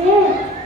से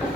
ஹா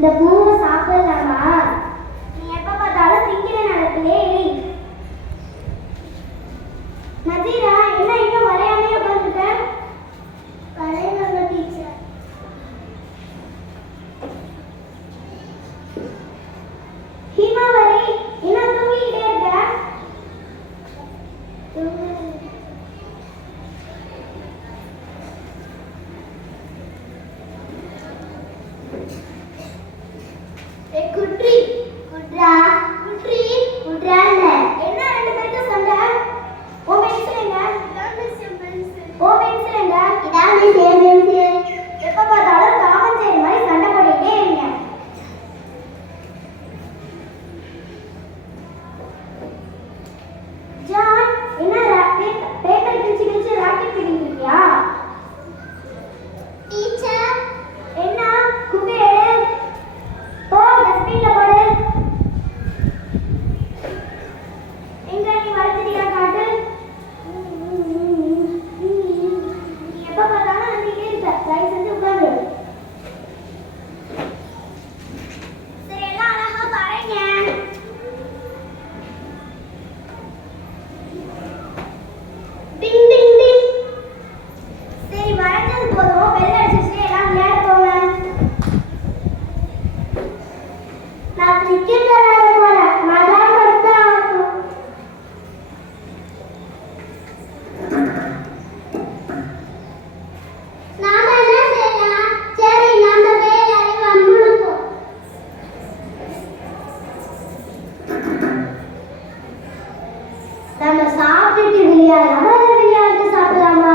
The moon நம்ம சாப்பிட்டுட்டு விளையாட நம்ம விளையாட்டு சாப்பிடலாமா?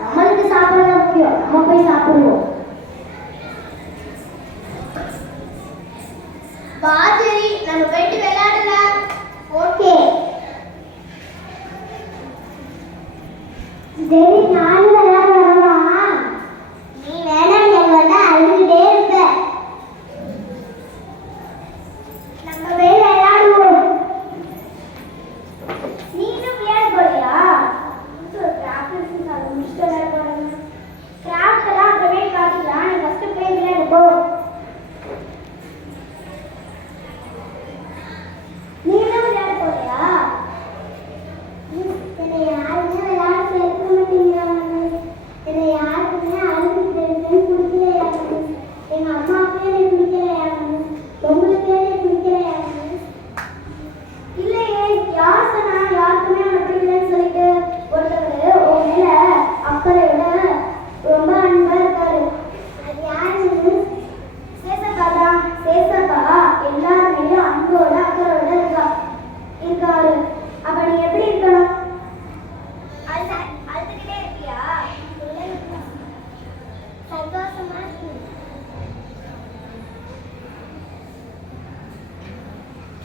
நம்மளுக்கு சாப்பிட முக்கியம். நம்ம போய் சாப்பிடுவோம். பாஜரி நம்ம போயிட்டு விளையாடலாம். ஓகே. சரி நான் অনুষ্ঠানের